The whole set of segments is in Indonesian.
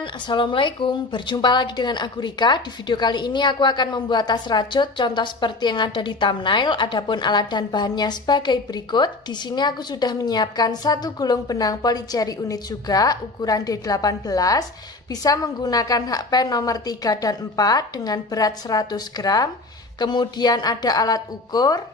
teman-teman, Assalamualaikum. Berjumpa lagi dengan aku Rika. Di video kali ini aku akan membuat tas rajut contoh seperti yang ada di thumbnail. Adapun alat dan bahannya sebagai berikut. Di sini aku sudah menyiapkan satu gulung benang polycherry unit juga ukuran D18. Bisa menggunakan hakpen nomor 3 dan 4 dengan berat 100 gram. Kemudian ada alat ukur,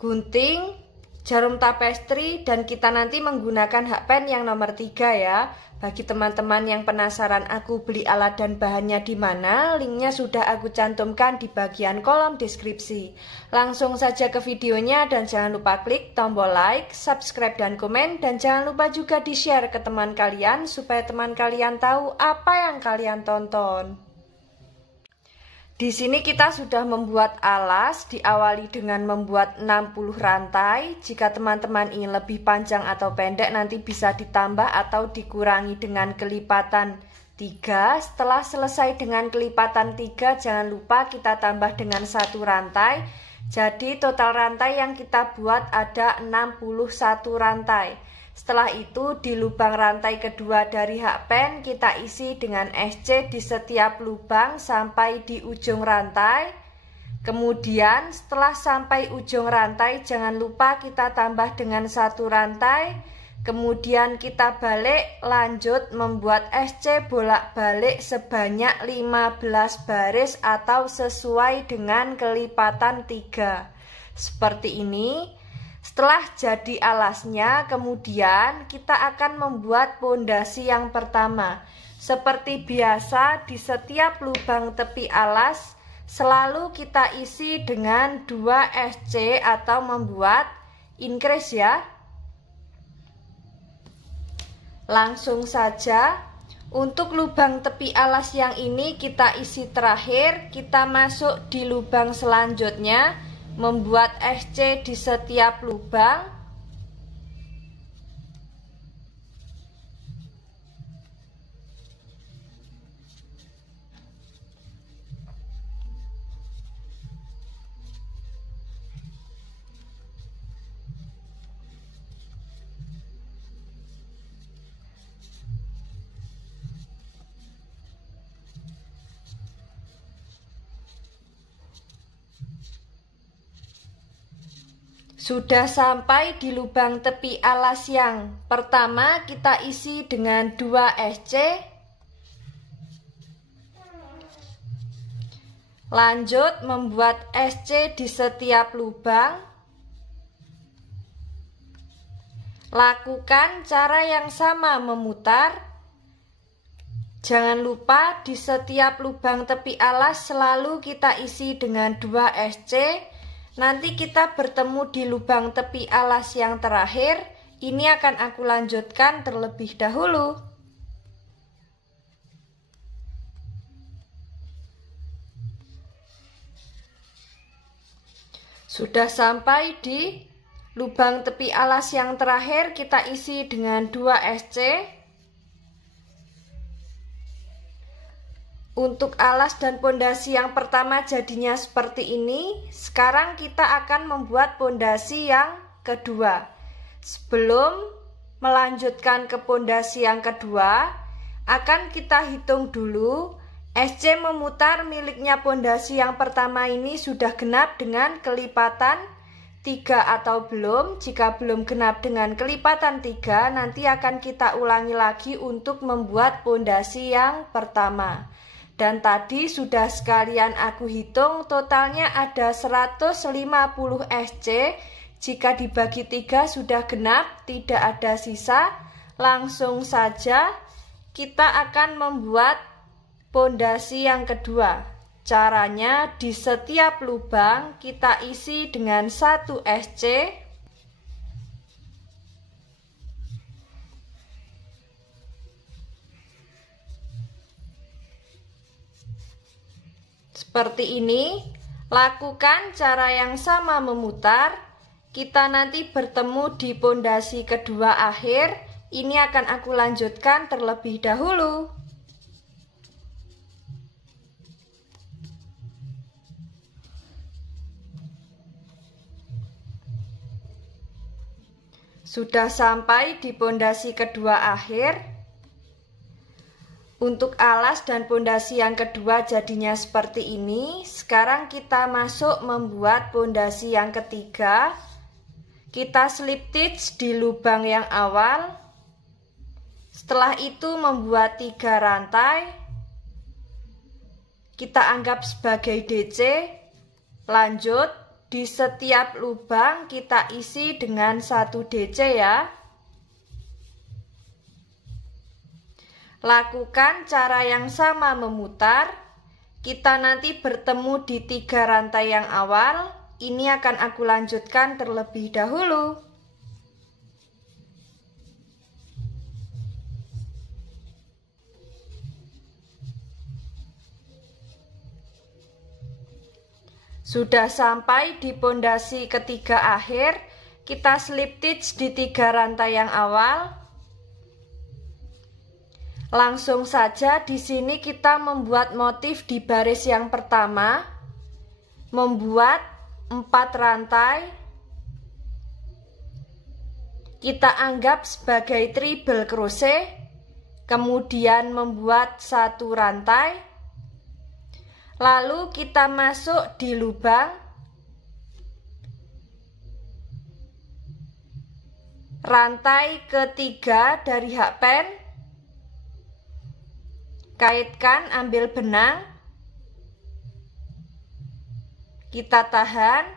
gunting, jarum tapestri, dan kita nanti menggunakan hakpen yang nomor 3 ya. Bagi teman-teman yang penasaran aku beli alat dan bahannya di mana, linknya sudah aku cantumkan di bagian kolom deskripsi. Langsung saja ke videonya dan jangan lupa klik tombol like, subscribe dan komen, dan jangan lupa juga di-share ke teman kalian supaya teman kalian tahu apa yang kalian tonton. Di sini kita sudah membuat alas, diawali dengan membuat 60 rantai. Jika teman-teman ingin lebih panjang atau pendek nanti bisa ditambah atau dikurangi dengan kelipatan 3. Setelah selesai dengan kelipatan 3 jangan lupa kita tambah dengan 1 rantai. Jadi total rantai yang kita buat ada 61 rantai. Setelah itu di lubang rantai kedua dari hakpen kita isi dengan SC di setiap lubang sampai di ujung rantai. Kemudian setelah sampai ujung rantai jangan lupa kita tambah dengan 1 rantai. Kemudian kita balik lanjut membuat SC bolak-balik sebanyak 15 baris atau sesuai dengan kelipatan 3. Seperti ini. Setelah jadi alasnya, kemudian kita akan membuat pondasi yang pertama. Seperti biasa, di setiap lubang tepi alas selalu kita isi dengan 2 SC atau membuat increase ya. Langsung saja, untuk lubang tepi alas yang ini kita isi terakhir, kita masuk di lubang selanjutnya. Membuat SC di setiap lubang. Sudah sampai di lubang tepi alas yang pertama, kita isi dengan 2 SC. Lanjut membuat SC di setiap lubang. Lakukan cara yang sama memutar. Jangan lupa di setiap lubang tepi alas selalu kita isi dengan 2 SC. Nanti kita bertemu di lubang tepi alas yang terakhir. Ini akan aku lanjutkan terlebih dahulu. Sudah sampai di lubang tepi alas yang terakhir, kita isi dengan 2 SC. Untuk alas dan pondasi yang pertama jadinya seperti ini. Sekarang kita akan membuat pondasi yang kedua. Sebelum melanjutkan ke pondasi yang kedua, akan kita hitung dulu SC memutar miliknya pondasi yang pertama ini sudah genap dengan kelipatan 3 atau belum. Jika belum genap dengan kelipatan 3, nanti akan kita ulangi lagi untuk membuat pondasi yang pertama. Dan tadi sudah sekalian aku hitung, totalnya ada 150 SC. Jika dibagi 3 sudah genap, tidak ada sisa. Langsung saja kita akan membuat pondasi yang kedua. Caranya di setiap lubang kita isi dengan 1 SC. Seperti ini, lakukan cara yang sama memutar. Kita nanti bertemu di pondasi kedua akhir. Ini akan aku lanjutkan terlebih dahulu. Sudah sampai di pondasi kedua akhir. Untuk alas dan pondasi yang kedua jadinya seperti ini. Sekarang kita masuk membuat pondasi yang ketiga. Kita slip stitch di lubang yang awal. Setelah itu membuat 3 rantai. Kita anggap sebagai DC. Lanjut, di setiap lubang kita isi dengan 1 DC ya. Lakukan cara yang sama memutar. Kita nanti bertemu di 3 rantai yang awal. Ini akan aku lanjutkan terlebih dahulu. Sudah sampai di pondasi ketiga akhir. Kita slip stitch di 3 rantai yang awal. Langsung saja di sini kita membuat motif di baris yang pertama, membuat 4 rantai. Kita anggap sebagai treble crochet, kemudian membuat 1 rantai. Lalu kita masuk di lubang. Rantai ketiga dari hakpen. Kaitkan, ambil benang, kita tahan,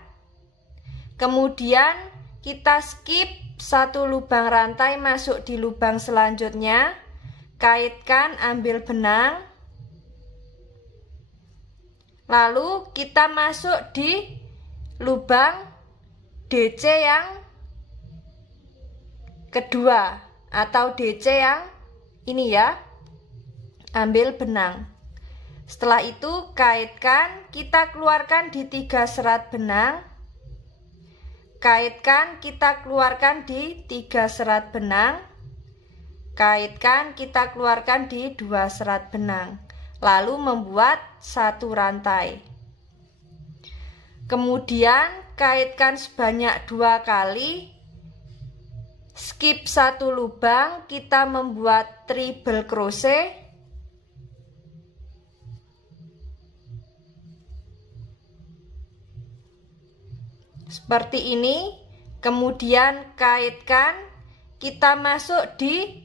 kemudian kita skip 1 lubang rantai masuk di lubang selanjutnya, kaitkan, ambil benang, lalu kita masuk di lubang DC yang kedua atau DC yang ini ya. Ambil benang. Setelah itu kaitkan, kita keluarkan di 3 serat benang. Kaitkan, kita keluarkan di 3 serat benang. Kaitkan, kita keluarkan di 2 serat benang. Lalu membuat 1 rantai. Kemudian kaitkan sebanyak 2 kali. Skip 1 lubang, kita membuat treble crochet. Seperti ini, kemudian kaitkan, kita masuk di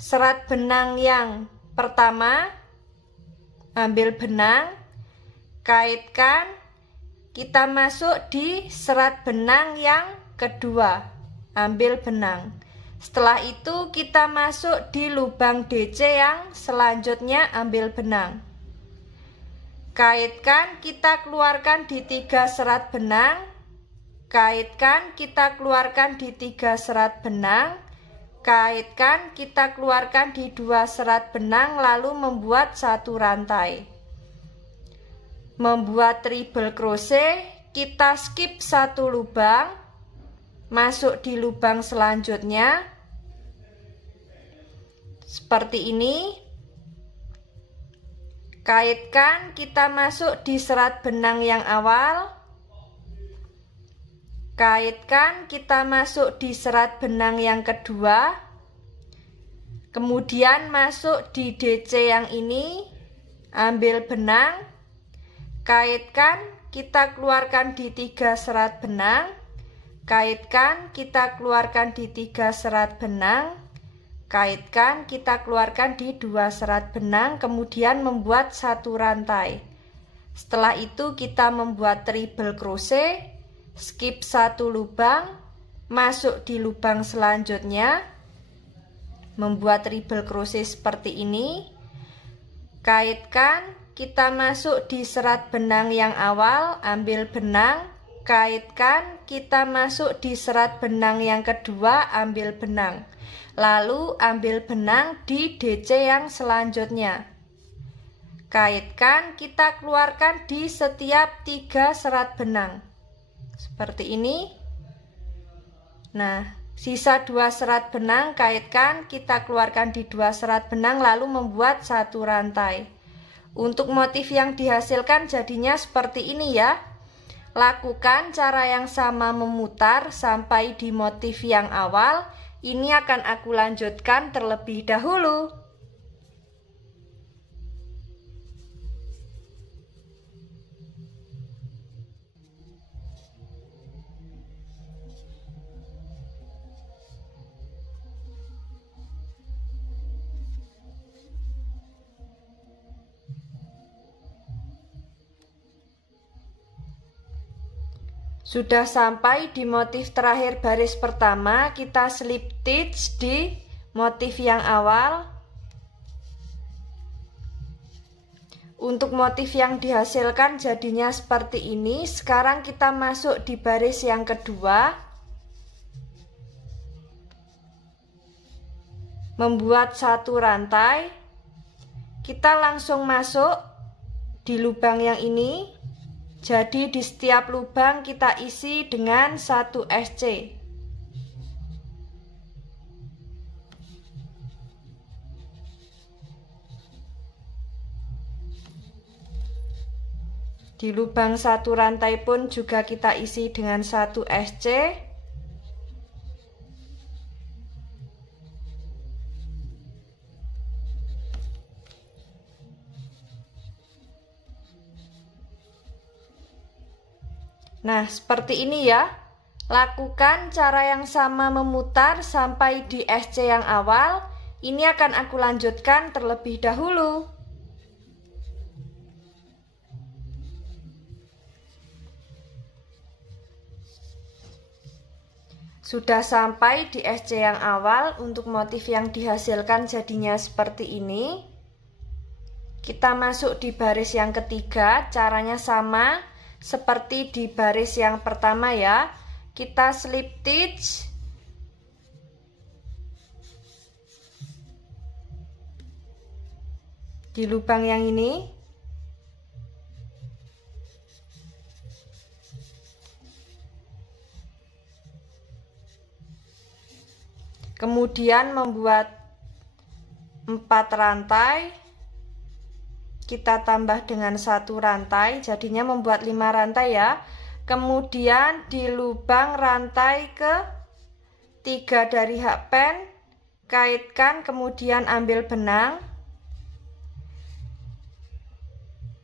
serat benang yang pertama, ambil benang, kaitkan, kita masuk di serat benang yang kedua, ambil benang. Setelah itu kita masuk di lubang DC yang selanjutnya, ambil benang. Kaitkan, kita keluarkan di 3 serat benang. Kaitkan, kita keluarkan di 3 serat benang. Kaitkan, kita keluarkan di 2 serat benang, lalu membuat 1 rantai. Membuat treble crochet, kita skip 1 lubang, masuk di lubang selanjutnya. Seperti ini. Kaitkan, kita masuk di serat benang yang awal. Kaitkan, kita masuk di serat benang yang kedua. Kemudian masuk di DC yang ini, ambil benang. Kaitkan, kita keluarkan di 3 serat benang. Kaitkan, kita keluarkan di 3 serat benang. Kaitkan, kita keluarkan di 2 serat benang. Kemudian membuat 1 rantai. Setelah itu kita membuat treble crochet. Skip 1 lubang, masuk di lubang selanjutnya, membuat treble crochet seperti ini. Kaitkan, kita masuk di serat benang yang awal, ambil benang. Kaitkan, kita masuk di serat benang yang kedua, ambil benang. Lalu ambil benang di DC yang selanjutnya. Kaitkan, kita keluarkan di setiap 3 serat benang. Seperti ini. Nah, sisa 2 serat benang, kaitkan, kita keluarkan di 2 serat benang, lalu membuat 1 rantai. Untuk motif yang dihasilkan jadinya seperti ini ya. Lakukan cara yang sama memutar sampai di motif yang awal. Ini akan aku lanjutkan terlebih dahulu. Sudah sampai di motif terakhir baris pertama, kita slip stitch di motif yang awal. Untuk motif yang dihasilkan jadinya seperti ini. Sekarang kita masuk di baris yang kedua, membuat satu rantai. Kita langsung masuk di lubang yang ini. Jadi di setiap lubang kita isi dengan 1 SC. Di lubang satu rantai pun juga kita isi dengan 1 SC. Nah, seperti ini ya. Lakukan cara yang sama memutar sampai di SC yang awal. Ini akan aku lanjutkan terlebih dahulu. Sudah sampai di SC yang awal. Untuk motif yang dihasilkan jadinya seperti ini. Kita masuk di baris yang ketiga. Caranya sama seperti di baris yang pertama ya. Kita slip stitch di lubang yang ini. Kemudian membuat 4 rantai. Kita tambah dengan 1 rantai, jadinya membuat 5 rantai ya. Kemudian di lubang rantai ke 3 dari hakpen, kaitkan, kemudian ambil benang.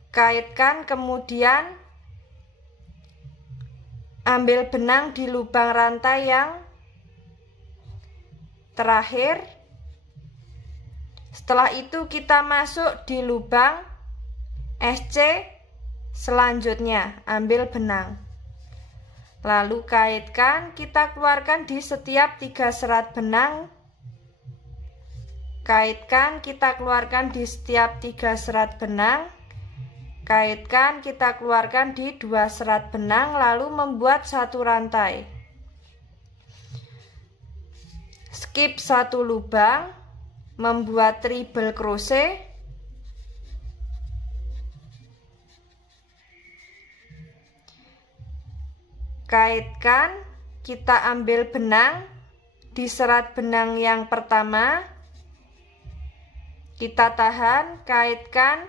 Kaitkan, kemudian ambil benang di lubang rantai yang terakhir. Setelah itu kita masuk di lubang SC selanjutnya, ambil benang. Lalu kaitkan, kita keluarkan di setiap 3 serat benang. Kaitkan, kita keluarkan di setiap 3 serat benang. Kaitkan, kita keluarkan di 2 serat benang, lalu membuat 1 rantai. Skip 1 lubang, membuat treble crochet. Kaitkan, kita ambil benang di serat benang yang pertama. Kita tahan, kaitkan,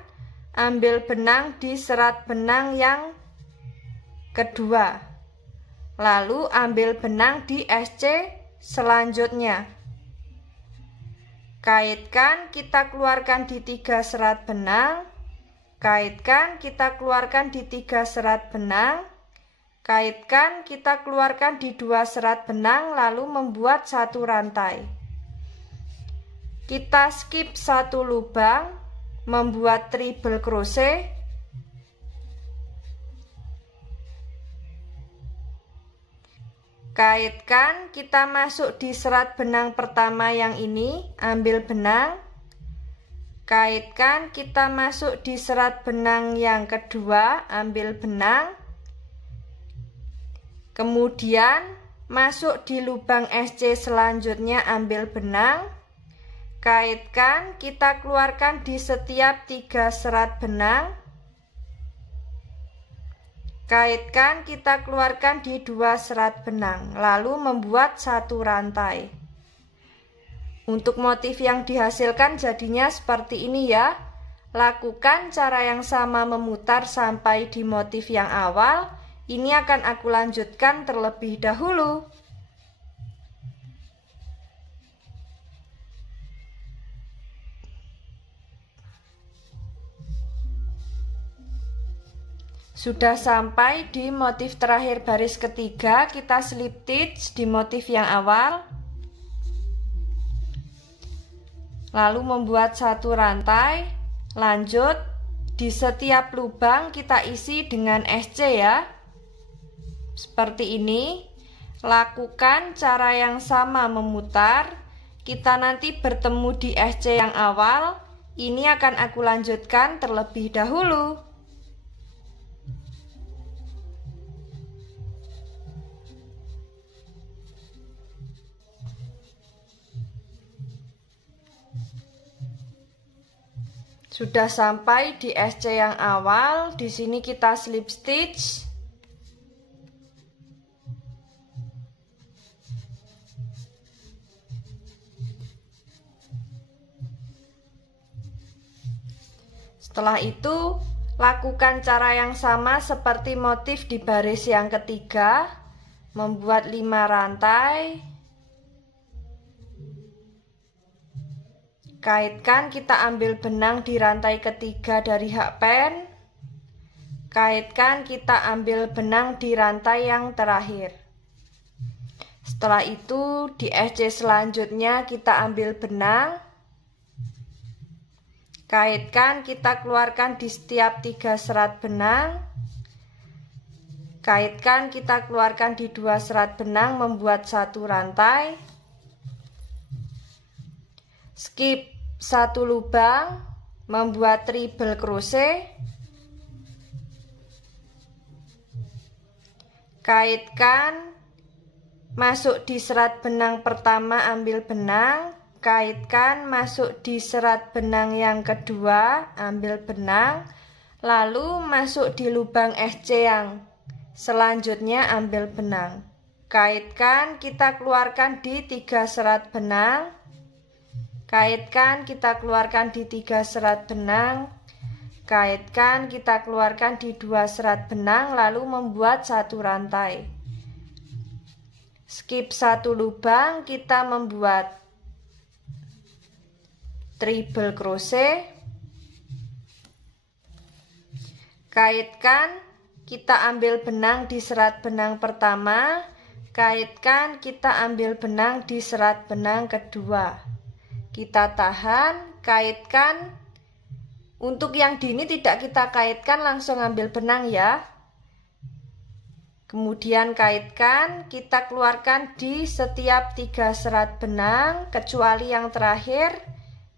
ambil benang di serat benang yang kedua. Lalu ambil benang di SC selanjutnya. Kaitkan, kita keluarkan di 3 serat benang. Kaitkan, kita keluarkan di 3 serat benang. Kaitkan, kita keluarkan di 2 serat benang, lalu membuat 1 rantai. Kita skip 1 lubang, membuat treble crochet. Kaitkan, kita masuk di serat benang pertama yang ini, ambil benang. Kaitkan, kita masuk di serat benang yang kedua, ambil benang. Kemudian masuk di lubang SC selanjutnya, ambil benang. Kaitkan, kita keluarkan di setiap 3 serat benang. Kaitkan, kita keluarkan di 2 serat benang, lalu membuat 1 rantai. Untuk motif yang dihasilkan jadinya seperti ini ya. Lakukan cara yang sama memutar sampai di motif yang awal. Ini akan aku lanjutkan terlebih dahulu. Sudah sampai di motif terakhir baris ketiga, kita slip stitch di motif yang awal. Lalu membuat 1 rantai. Lanjut, di setiap lubang kita isi dengan SC ya. seperti ini. Lakukan cara yang sama memutar. Kita nanti bertemu di SC yang awal. Ini akan aku lanjutkan terlebih dahulu. Sudah sampai di SC yang awal. Di sini kita slip stitch. Setelah itu, lakukan cara yang sama seperti motif di baris yang ketiga, membuat 5 rantai. Kaitkan, kita ambil benang di rantai ketiga dari hakpen. Kaitkan, kita ambil benang di rantai yang terakhir. Setelah itu, di SC selanjutnya kita ambil benang. Kaitkan, kita keluarkan di setiap 3 serat benang. Kaitkan, kita keluarkan di 2 serat benang, membuat 1 rantai. Skip 1 lubang, membuat triple crochet. Kaitkan, masuk di serat benang pertama, ambil benang. Kaitkan, masuk di serat benang yang kedua, ambil benang. Lalu masuk di lubang SC yang selanjutnya, ambil benang. Kaitkan, kita keluarkan di 3 serat benang. Kaitkan, kita keluarkan di 3 serat benang. Kaitkan, kita keluarkan di 2 serat benang, lalu membuat 1 rantai. Skip 1 lubang, kita membuat triple crochet. Kaitkan, kita ambil benang di serat benang pertama. Kaitkan, kita ambil benang di serat benang kedua. Kita tahan, kaitkan. Untuk yang di ini tidak kita kaitkan, langsung ambil benang ya. Kemudian kaitkan, kita keluarkan di setiap 3 serat benang, kecuali yang terakhir.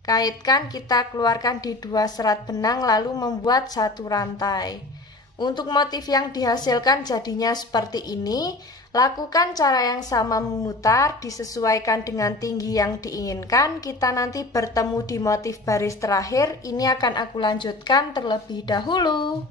Kaitkan, kita keluarkan di 2 serat benang, lalu membuat 1 rantai. Untuk motif yang dihasilkan jadinya seperti ini. Lakukan cara yang sama memutar, disesuaikan dengan tinggi yang diinginkan. Kita nanti bertemu di motif baris terakhir. Ini akan aku lanjutkan terlebih dahulu.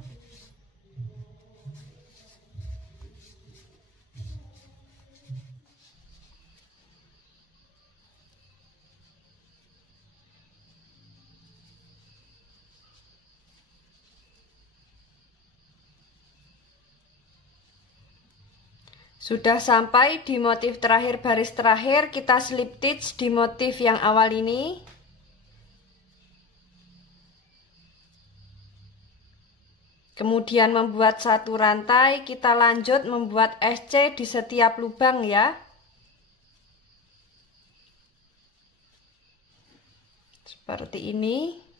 Sudah sampai di motif terakhir baris terakhir, kita slip stitch di motif yang awal ini. Kemudian membuat 1 rantai, kita lanjut membuat SC di setiap lubang ya. Seperti ini.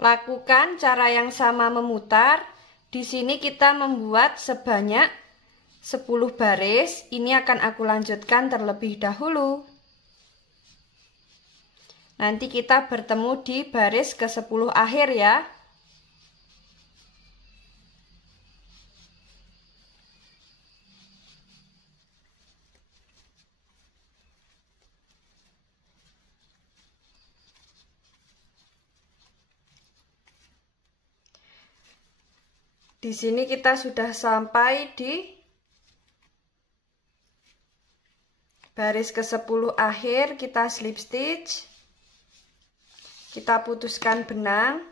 Lakukan cara yang sama memutar. Di sini kita membuat sebanyak 10 baris. Ini akan aku lanjutkan terlebih dahulu. Nanti kita bertemu di baris ke-10 akhir ya. Di sini kita sudah sampai di baris ke-10 akhir, kita slip stitch. Kita putuskan benang.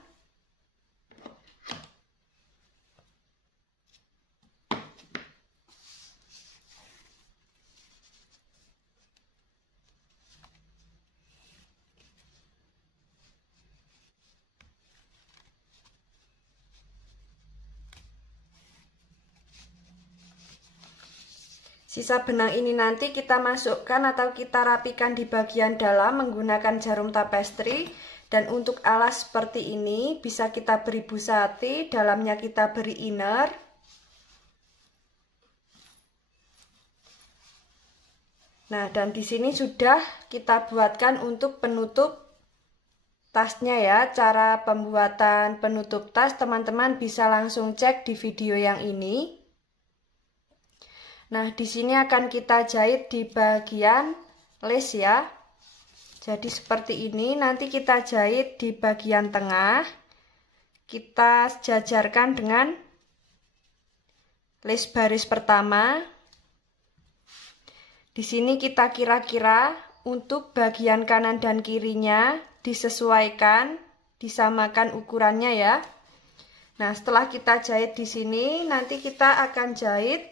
Sisa benang ini nanti kita masukkan atau kita rapikan di bagian dalam menggunakan jarum tapestri. Dan untuk alas seperti ini bisa kita beri busati, dalamnya kita beri inner. Nah, dan di sini sudah kita buatkan untuk penutup tasnya ya. Cara pembuatan penutup tas teman-teman bisa langsung cek di video yang ini. Nah, di sini akan kita jahit di bagian lace ya. Jadi seperti ini, nanti kita jahit di bagian tengah. Kita jajarkan dengan lace baris pertama. Di sini kita kira-kira untuk bagian kanan dan kirinya disesuaikan, disamakan ukurannya ya. Nah, setelah kita jahit di sini, nanti kita akan jahit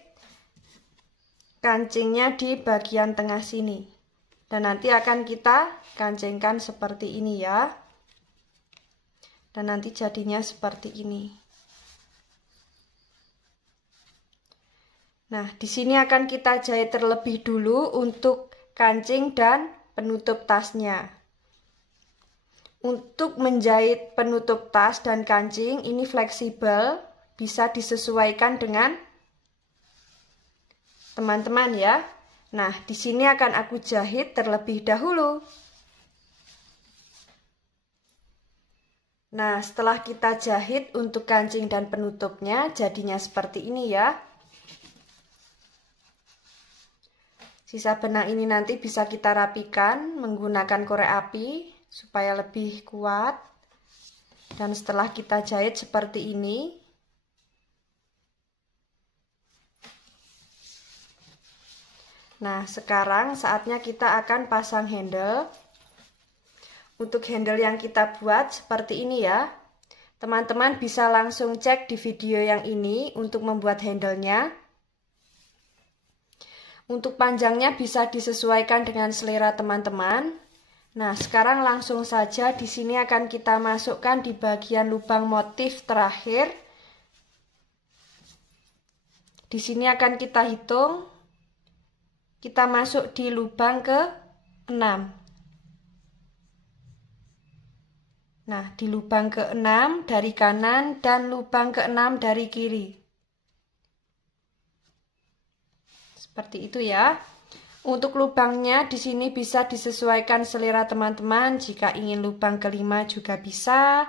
kancingnya di bagian tengah sini. Dan nanti akan kita kancingkan seperti ini ya. Dan nanti jadinya seperti ini. Nah, di sini akan kita jahit terlebih dulu untuk kancing dan penutup tasnya. Untuk menjahit penutup tas dan kancing ini fleksibel, bisa disesuaikan dengan teman-teman ya. Nah, di sini akan aku jahit terlebih dahulu. Nah, setelah kita jahit untuk kancing dan penutupnya, jadinya seperti ini ya. Sisa benang ini nanti bisa kita rapikan menggunakan korek api supaya lebih kuat. Dan setelah kita jahit seperti ini, nah, sekarang saatnya kita akan pasang handle. Untuk handle yang kita buat seperti ini ya. Teman-teman bisa langsung cek di video yang ini untuk membuat handle-nya. Untuk panjangnya bisa disesuaikan dengan selera teman-teman. Nah, sekarang langsung saja di sini akan kita masukkan di bagian lubang motif terakhir. Di sini akan kita hitung. Kita masuk di lubang ke-6. Nah, di lubang ke-6 dari kanan dan lubang ke-6 dari kiri. Seperti itu ya. Untuk lubangnya di sini bisa disesuaikan selera teman-teman. Jika ingin lubang ke-5 juga bisa,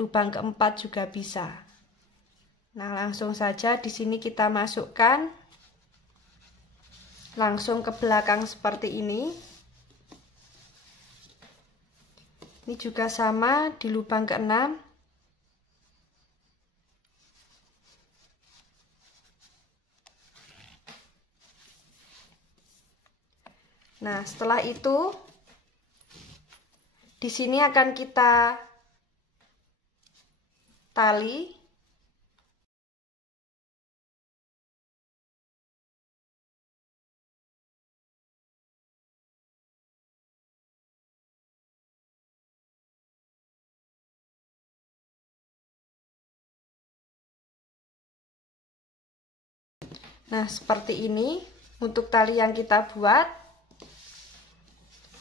lubang ke-4 juga bisa. Nah, langsung saja di sini kita masukkan langsung ke belakang seperti ini. Ini juga sama di lubang ke-6. Nah, setelah itu di sini akan kita tali. Nah, seperti ini untuk tali yang kita buat.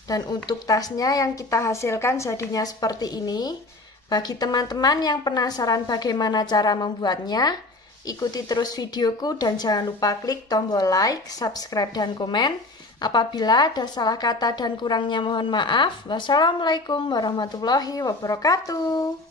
Dan untuk tasnya yang kita hasilkan jadinya seperti ini. Bagi teman-teman yang penasaran bagaimana cara membuatnya, ikuti terus videoku dan jangan lupa klik tombol like, subscribe, dan komen. Apabila ada salah kata dan kurangnya mohon maaf. Wassalamualaikum warahmatullahi wabarakatuh.